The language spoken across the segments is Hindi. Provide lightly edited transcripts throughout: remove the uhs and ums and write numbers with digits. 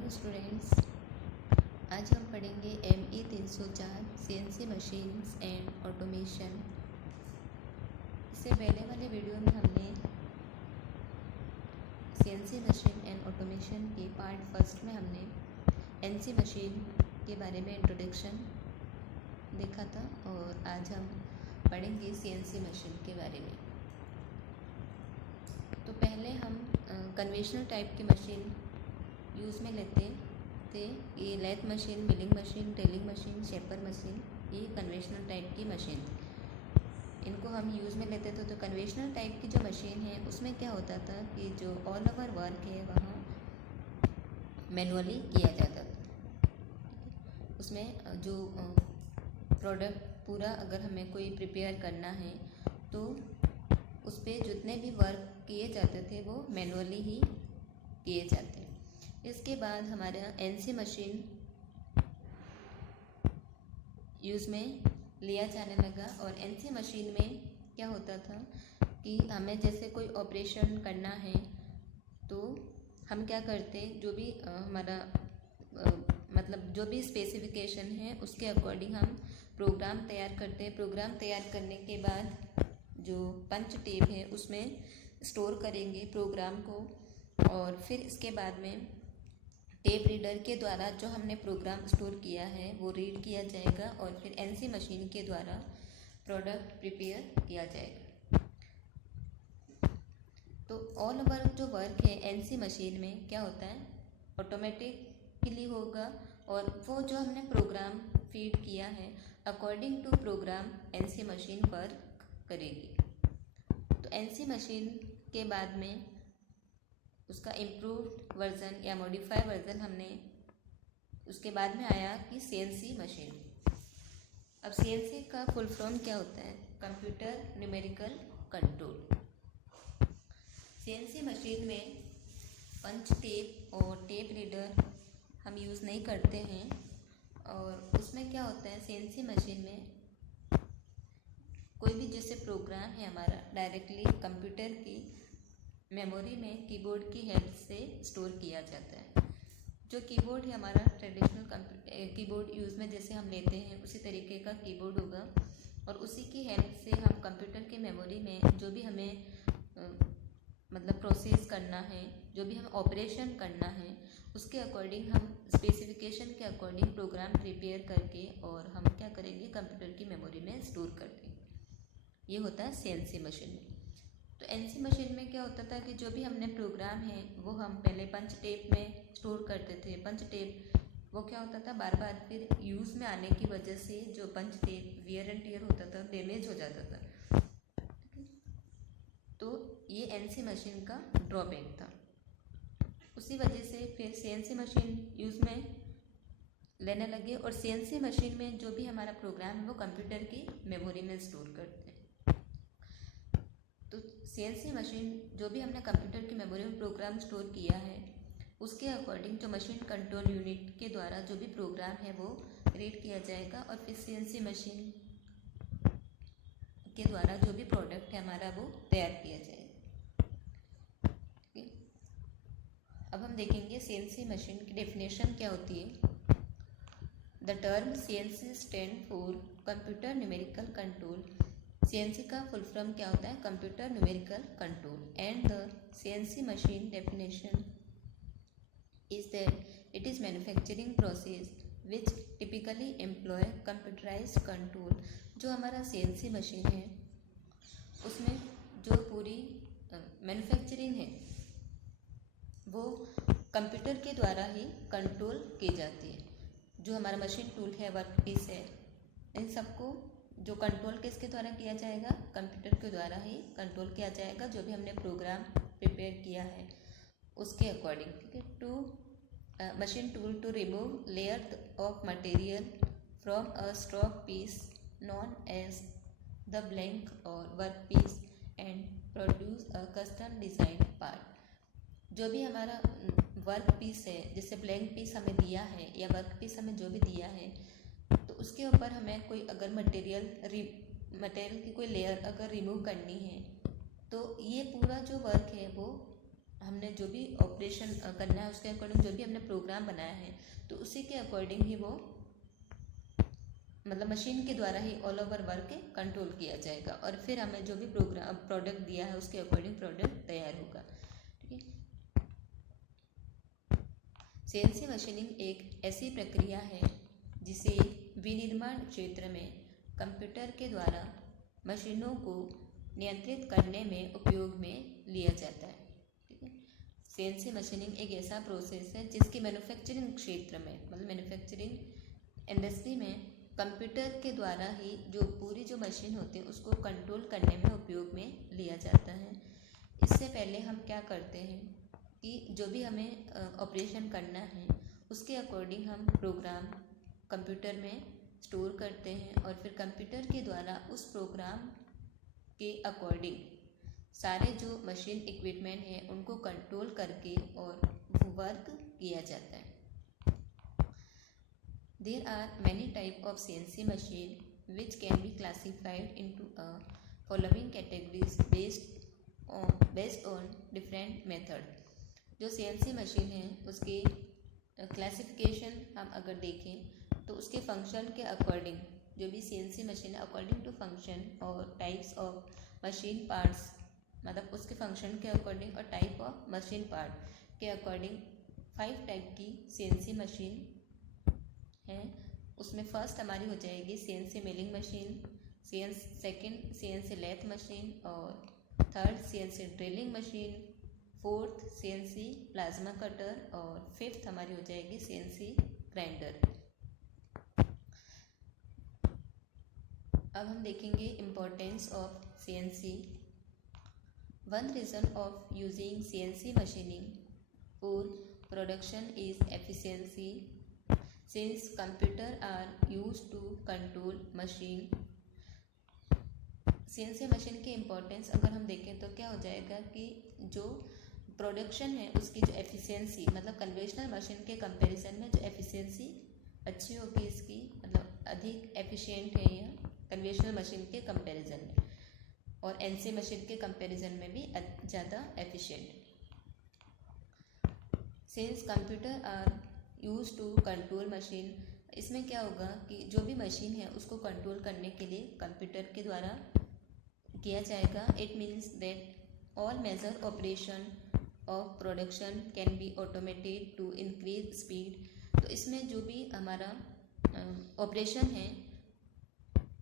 Morning students. आज हम पढ़ेंगे ME 304 CNC machines and automation. इससे पहले वाले वीडियो में हमने CNC मशीन एंड ऑटोमेशन के पार्ट फर्स्ट में हमने NC मशीन के बारे में इंट्रोडक्शन देखा था और आज हम पढ़ेंगे CNC मशीन के बारे में। तो पहले हम कन्वेंशनल टाइप की मशीन यूज़ में लेते थे। ये लेथ मशीन, मिलिंग मशीन, टेलिंग मशीन, शेपर मशीन, ये कन्वेंशनल टाइप की मशीन थी। इनको हम यूज़ में लेते थे। तो कन्वेंशनल टाइप की जो मशीन है उसमें क्या होता था कि जो ऑल ओवर वर्क है वहाँ मैनुअली किया जाता था। उसमें जो प्रोडक्ट पूरा अगर हमें कोई प्रिपेयर करना है तो उस पर जितने भी वर्क किए जाते थे वो मैनुअली ही किए जाते। इसके बाद हमारा NC मशीन यूज़ में लिया जाने लगा। और NC मशीन में क्या होता था कि हमें जैसे कोई ऑपरेशन करना है तो हम क्या करते, जो भी हमारा मतलब जो भी स्पेसिफिकेशन है उसके अकॉर्डिंग हम प्रोग्राम तैयार करते हैं। प्रोग्राम तैयार करने के बाद जो पंच टेप है उसमें स्टोर करेंगे प्रोग्राम को, और फिर इसके बाद में टेप रीडर के द्वारा जो हमने प्रोग्राम स्टोर किया है वो रीड किया जाएगा और फिर NC मशीन के द्वारा प्रोडक्ट प्रिपेयर किया जाएगा। तो ऑल ओवर जो वर्क है NC मशीन में क्या होता है, ऑटोमेटिकली होगा और वो जो हमने प्रोग्राम फीड किया है according to program NC machine work करेगी। तो NC मशीन के बाद में उसका इम्प्रूव्ड वर्जन या मॉडिफाई वर्जन हमने उसके बाद में आया कि CNC मशीन। अब CNC का फुल फॉर्म क्या होता है, computer numerical control. CNC machine में पंच टेप और टेप रीडर हम यूज़ नहीं करते हैं। और उसमें क्या होता है, CNC मशीन में कोई भी जैसे प्रोग्राम है हमारा डायरेक्टली कंप्यूटर की मेमोरी में कीबोर्ड की हेल्प से स्टोर किया जाता है। जो कीबोर्ड है हमारा ट्रेडिशनल कीबोर्ड यूज़ में जैसे हम लेते हैं उसी तरीके का कीबोर्ड होगा और उसी की हेल्प से हम कंप्यूटर की मेमोरी में जो भी हमें मतलब प्रोसेस करना है, जो भी हमें ऑपरेशन करना है उसके अकॉर्डिंग हम स्पेसिफिकेशन के अकॉर्डिंग प्रोग्राम प्रिपेयर करके और हम क्या करेंगे कंप्यूटर की मेमोरी में स्टोर कर देंगे। ये होता है CNC मशीन में। तो NC मशीन में क्या होता था कि जो भी हमने प्रोग्राम है वो हम पहले पंच टेप में स्टोर करते थे। पंच टेप वो क्या होता था, बार बार फिर यूज़ में आने की वजह से जो पंच टेप वियर एंड टियर होता था, डैमेज हो जाता था। तो ये NC मशीन का ड्रॉबैक था। उसी वजह से फिर CNC मशीन यूज़ में लेने लगे और CNC मशीन में जो भी हमारा प्रोग्राम है वो कंप्यूटर की मेमोरी में स्टोर करते हैं। तो CNC मशीन जो भी हमने कंप्यूटर की मेमोरी में प्रोग्राम स्टोर किया है उसके अकॉर्डिंग जो मशीन कंट्रोल यूनिट के द्वारा जो भी प्रोग्राम है वो रीड किया जाएगा और फिर CNC मशीन के द्वारा जो भी प्रोडक्ट है हमारा वो तैयार किया जाएगा। अब हम देखेंगे CNC मशीन की डेफिनेशन क्या होती है। The term CNC stand for computer numerical control. CNC का फुल फॉर्म क्या होता है, computer numerical control. And the CNC machine definition is that it is manufacturing process which typically employ computerized control. जो हमारा CNC मशीन है उसमें जो पूरी मैन्युफैक्चरिंग है वो कंप्यूटर के द्वारा ही कंट्रोल की जाती है। जो हमारा मशीन टूल है, वर्क पीस है, इन सबको जो कंट्रोल किसके द्वारा किया जाएगा, कंप्यूटर के द्वारा ही कंट्रोल किया जाएगा। जो भी हमने प्रोग्राम प्रिपेयर किया है उसके अकॉर्डिंग। ठीक है। To machine tool to remove layer of material from a stock piece known as the blank और work piece and produce a custom design part. जो भी हमारा वर्क पीस है, जैसे ब्लैंक पीस हमें दिया है या वर्क पीस हमें जो भी दिया है तो उसके ऊपर हमें कोई अगर मटेरियल की कोई लेयर अगर रिमूव करनी है तो ये पूरा जो वर्क है वो हमने जो भी ऑपरेशन करना है उसके अकॉर्डिंग जो भी हमने प्रोग्राम बनाया है तो उसी के अकॉर्डिंग ही वो मतलब मशीन के द्वारा ही ऑल ओवर वर्क कंट्रोल किया जाएगा और फिर हमें जो भी प्रोग्राम प्रोडक्ट दिया है उसके अकॉर्डिंग प्रोडक्ट तैयार होगा। ठीक है। सीएनसी मशीनिंग एक ऐसी प्रक्रिया है जिसे विनिर्माण क्षेत्र में कंप्यूटर के द्वारा मशीनों को नियंत्रित करने में उपयोग में लिया जाता है। ठीक है। सीएनसी मशीनिंग एक ऐसा प्रोसेस है जिसकी मैन्युफैक्चरिंग क्षेत्र में मतलब मैन्युफैक्चरिंग इंडस्ट्री में कंप्यूटर के द्वारा ही जो मशीन होती है उसको कंट्रोल करने में उपयोग में लिया जाता है। इससे पहले हम क्या करते हैं कि जो भी हमें ऑपरेशन करना है उसके अकॉर्डिंग हम प्रोग्राम कंप्यूटर में स्टोर करते हैं और फिर कंप्यूटर के द्वारा उस प्रोग्राम के अकॉर्डिंग सारे जो मशीन इक्विपमेंट हैं उनको कंट्रोल करके और वर्क किया जाता है। There are many types of CNC machine which can be classified into a following categories based on different method। जो CNC मशीन है उसके क्लासिफिकेशन हम अगर देखें तो उसके फंक्शन के अकॉर्डिंग जो भी CNC मशीन है अकॉर्डिंग टू फंक्शन और टाइप्स ऑफ मशीन पार्ट्स मतलब उसके फंक्शन के अकॉर्डिंग और टाइप ऑफ मशीन पार्ट के अकॉर्डिंग 5 टाइप की CNC मशीन है। उसमें फर्स्ट हमारी हो जाएगी CNC milling machine, second CNC lathe machine और third CNC drilling machine, fourth CNC plasma cutter और फिफ्थ हमारी हो जाएगी CNC ग्राइंडर। अब हम देखेंगे importance of CNC। One reason of using CNC machining for production is efficiency since computer are used to control machine। CNC machine की इम्पोर्टेंस अगर हम देखें तो क्या हो जाएगा कि जो प्रोडक्शन है उसकी जो एफिशिएंसी मतलब कन्वेंशनल मशीन के कंपैरिजन में जो एफिशिएंसी अच्छी होगी इसकी मतलब अधिक एफिशिएंट है यह कन्वेंशनल मशीन के कंपैरिजन में और NC मशीन के कंपैरिजन में भी ज़्यादा efficient. Since computer are use to control machine, इसमें क्या होगा कि जो भी मशीन है उसको कंट्रोल करने के लिए कंप्यूटर के द्वारा किया जाएगा। It means that all major operation of production can be automated to increase speed. तो इसमें जो भी हमारा ऑपरेशन है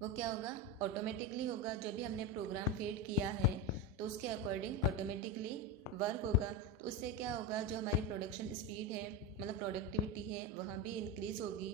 वो क्या होगा ऑटोमेटिकली होगा। जो भी हमने प्रोग्राम फीड किया है तो उसके अकॉर्डिंग ऑटोमेटिकली वर्क होगा। तो उससे क्या होगा जो हमारी प्रोडक्शन स्पीड है मतलब प्रोडक्टिविटी है वहाँ भी इंक्रीज़ होगी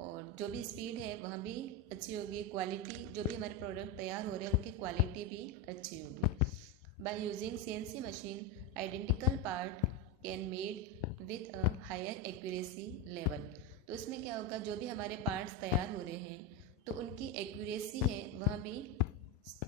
और जो भी स्पीड है वहाँ भी अच्छी होगी। क्वालिटी जो भी हमारे प्रोडक्ट तैयार हो रहे हैं उनकी क्वालिटी भी अच्छी होगी। By using CNC machine identical part can made with a higher accuracy level. तो इसमें क्या होगा जो भी हमारे पार्ट्स तैयार हो रहे हैं तो उनकी एक्यूरेसी है वहाँ भी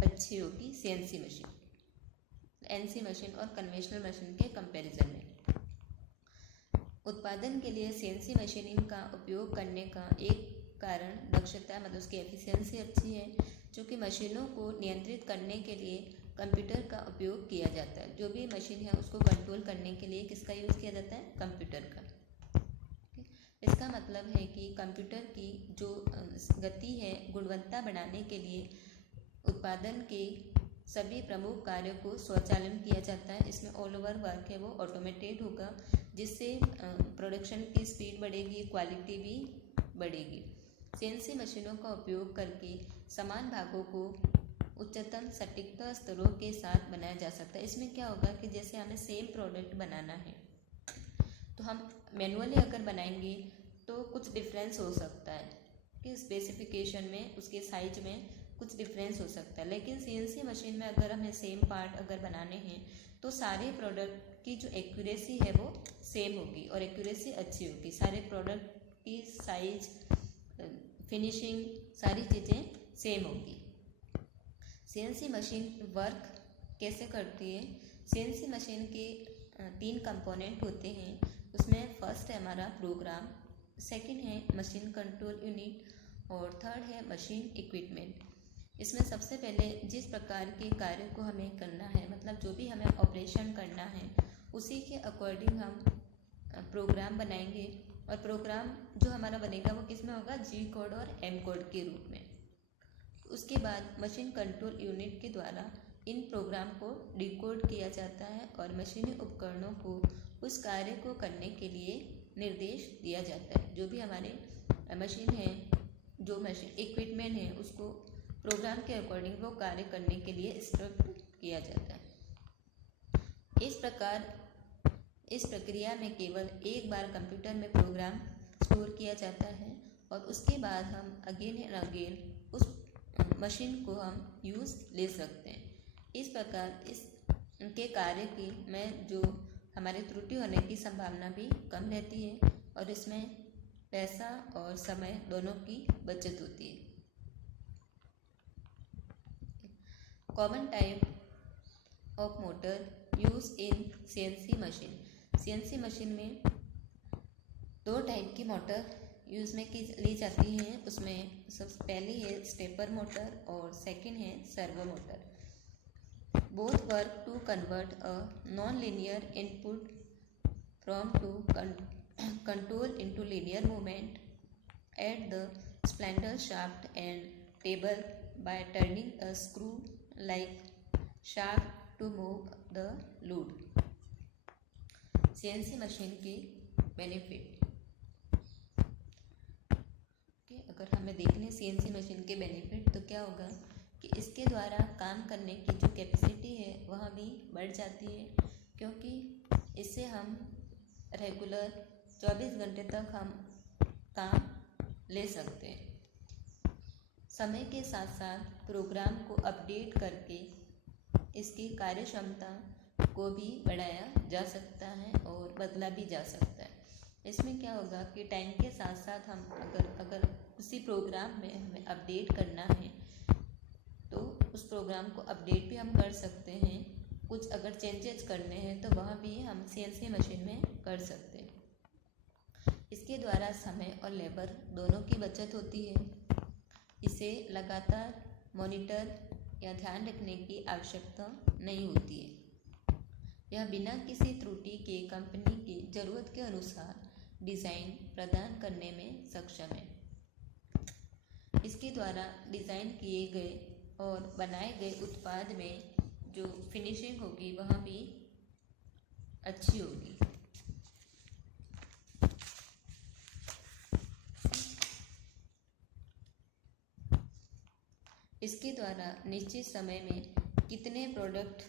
अच्छी होगी CNC मशीन NC मशीन और कन्वेंशनल मशीन के कंपैरिजन में। उत्पादन के लिए CNC मशीनिंग का उपयोग करने का एक कारण दक्षता मतलब उसकी एफिशिएंसी अच्छी है क्योंकि मशीनों को नियंत्रित करने के लिए कंप्यूटर का उपयोग किया जाता है। जो भी मशीन है उसको कंट्रोल करने के लिए किसका यूज़ किया जाता है कंप्यूटर का। इसका मतलब है कि कंप्यूटर की जो गति है गुणवत्ता बढ़ाने के लिए उत्पादन के सभी प्रमुख कार्यों को स्वचालन किया जाता है। इसमें ऑल ओवर वर्क है वो ऑटोमेटेड होगा जिससे प्रोडक्शन की स्पीड बढ़ेगी क्वालिटी भी बढ़ेगी। CNC मशीनों का उपयोग करके समान भागों को उच्चतम सटीकता स्तरों के साथ बनाया जा सकता है। इसमें क्या होगा कि जैसे हमें सेम प्रोडक्ट बनाना है तो हम मैनुअली अगर बनाएंगे तो कुछ डिफरेंस हो सकता है कि स्पेसिफिकेशन में उसके साइज में कुछ डिफरेंस हो सकता है। लेकिन CNC मशीन में अगर हमें सेम पार्ट अगर बनाने हैं तो सारे प्रोडक्ट की जो एक्यूरेसी है वो सेम होगी और एक्यूरेसी अच्छी होगी। सारे प्रोडक्ट की साइज फिनिशिंग सारी चीज़ें सेम होगी। CNC मशीन वर्क कैसे करती है? CNC मशीन के 3 कंपोनेंट होते हैं। उसमें फर्स्ट है हमारा प्रोग्राम, सेकंड है मशीन कंट्रोल यूनिट और थर्ड है मशीन इक्विपमेंट। इसमें सबसे पहले जिस प्रकार के कार्य को हमें करना है मतलब जो भी हमें ऑपरेशन करना है उसी के अकॉर्डिंग हम प्रोग्राम बनाएंगे। और प्रोग्राम जो हमारा बनेगा वो किस में होगा, जी कोड और एम कोड के रूप में। उसके बाद मशीन कंट्रोल यूनिट के द्वारा इन प्रोग्राम को डिकोड किया जाता है और मशीनी उपकरणों को उस कार्य को करने के लिए निर्देश दिया जाता है। जो भी हमारे मशीन है, जो मशीन इक्विपमेंट है, उसको प्रोग्राम के अकॉर्डिंग वो कार्य करने के लिए इंस्ट्रक्ट किया जाता है। इस प्रक्रिया में केवल एक बार कंप्यूटर में प्रोग्राम स्टोर किया जाता है और उसके बाद हम अगेन एंड अगेन उस मशीन को हम यूज़ ले सकते हैं। इस प्रकार इसके कार्य की में जो हमारी त्रुटि होने की संभावना भी कम रहती है और इसमें पैसा और समय दोनों की बचत होती है। Common type of motor use in CNC machine. CNC machine में 2 टाइप की मोटर यूज़ में ली जाती हैं। उसमें सबसे पहली है स्टेपर मोटर और सेकंड है servo motor. Both work to convert a non linear input from to control into linear movement at the splendour shaft and table by turning a screw like shaft to move the load. CNC machine के बेनिफिट अगर हमें देख लें सीएनसी मशीन के बेनिफिट, तो क्या होगा कि इसके द्वारा काम करने की जो कैपेसिटी है वह भी बढ़ जाती है, क्योंकि इससे हम रेगुलर 24 घंटे तक हम काम ले सकते हैं। समय के साथ साथ प्रोग्राम को अपडेट करके इसकी कार्य क्षमता को भी बढ़ाया जा सकता है और बदला भी जा सकता है। इसमें क्या होगा कि टाइम के साथ साथ हम अगर उसी प्रोग्राम में हमें अपडेट करना है तो उस प्रोग्राम को अपडेट भी हम कर सकते हैं। कुछ अगर चेंजेस करने हैं तो वह भी हम सीएनसी मशीन में कर सकते हैं। इसके द्वारा समय और लेबर दोनों की बचत होती है। इसे लगातार मॉनिटर या ध्यान रखने की आवश्यकता नहीं होती है। यह बिना किसी त्रुटि के कंपनी की ज़रूरत के अनुसार डिज़ाइन प्रदान करने में सक्षम है। इसके द्वारा डिज़ाइन किए गए और बनाए गए उत्पाद में जो फिनिशिंग होगी वह भी अच्छी होगी। इसके द्वारा निश्चित समय में कितने प्रोडक्ट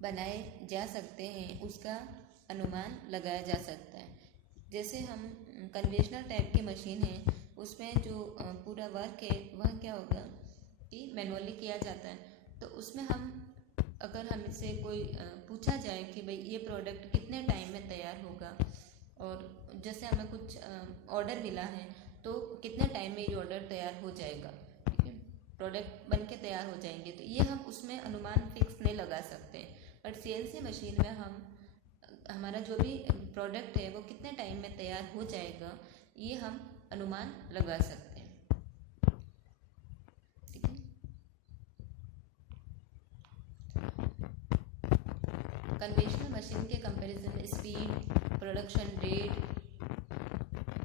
बनाए जा सकते हैं उसका अनुमान लगाया जा सकता है। जैसे हम कन्वेंशनल टाइप की मशीन है, उसमें जो पूरा वर्क है वह क्या होगा कि मैनुअली किया जाता है। तो उसमें हम अगर हमसे कोई पूछा जाए कि भाई ये प्रोडक्ट कितने टाइम में तैयार होगा, और जैसे हमें कुछ ऑर्डर मिला है तो कितने टाइम में ये ऑर्डर तैयार हो जाएगा, ठीक है, प्रोडक्ट बन के तैयार हो जाएंगे, तो ये हम उसमें अनुमान फिक्स नहीं लगा सकते हैं। बट सीएनसी मशीन में हम हमारा जो भी प्रोडक्ट है वो कितने टाइम में तैयार हो जाएगा ये हम अनुमान लगा सकते हैं, ठीक है। कन्वेंशनल मशीन के कंपैरिजन में स्पीड, प्रोडक्शन रेट,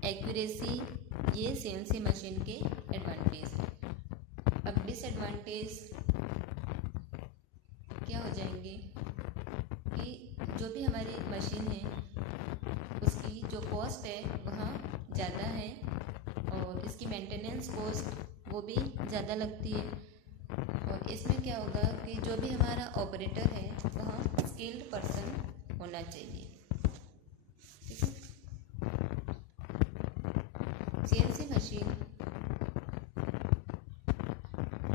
एक्यूरेसी ये सीएनसी मशीन के एडवांटेज हैं। अब डिसएडवांटेज क्या हो जाएंगे कि जो भी हमारी मशीन है उसकी जो कॉस्ट है वह ज़्यादा है और इसकी मेंटेनेंस कॉस्ट वो भी ज़्यादा लगती है। और इसमें क्या होगा कि जो भी हमारा ऑपरेटर है वह स्किल्ड पर्सन होना चाहिए, ठीक है। CNC machine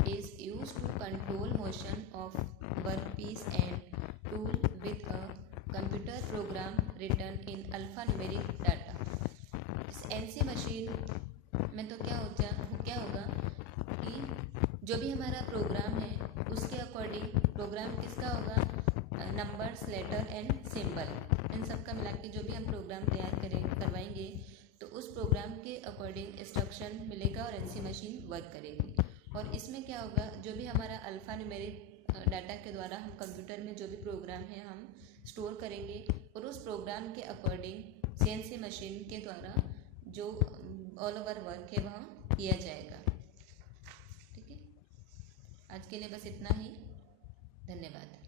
is used to control motion of workpiece and tool with a computer program written in alphanumeric data। इस एनसी मशीन में तो क्या होगा कि जो भी हमारा प्रोग्राम है उसके अकॉर्डिंग प्रोग्राम किसका होगा, नंबर्स, लेटर एंड सिंबल, इन सब का मिला के जो भी हम प्रोग्राम तैयार करवाएंगे तो उस प्रोग्राम के अकॉर्डिंग इंस्ट्रक्शन मिलेगा और एनसी मशीन वर्क करेगी। और इसमें क्या होगा, जो भी हमारा अल्फ़ा न्यूमेरिक डाटा के द्वारा हम कंप्यूटर में जो भी प्रोग्राम है हम स्टोर करेंगे और उस प्रोग्राम के अकॉर्डिंग सीएनसी मशीन के द्वारा जो ऑल ओवर वर्क है वहाँ किया जाएगा। ठीक है, आज के लिए बस इतना ही। धन्यवाद।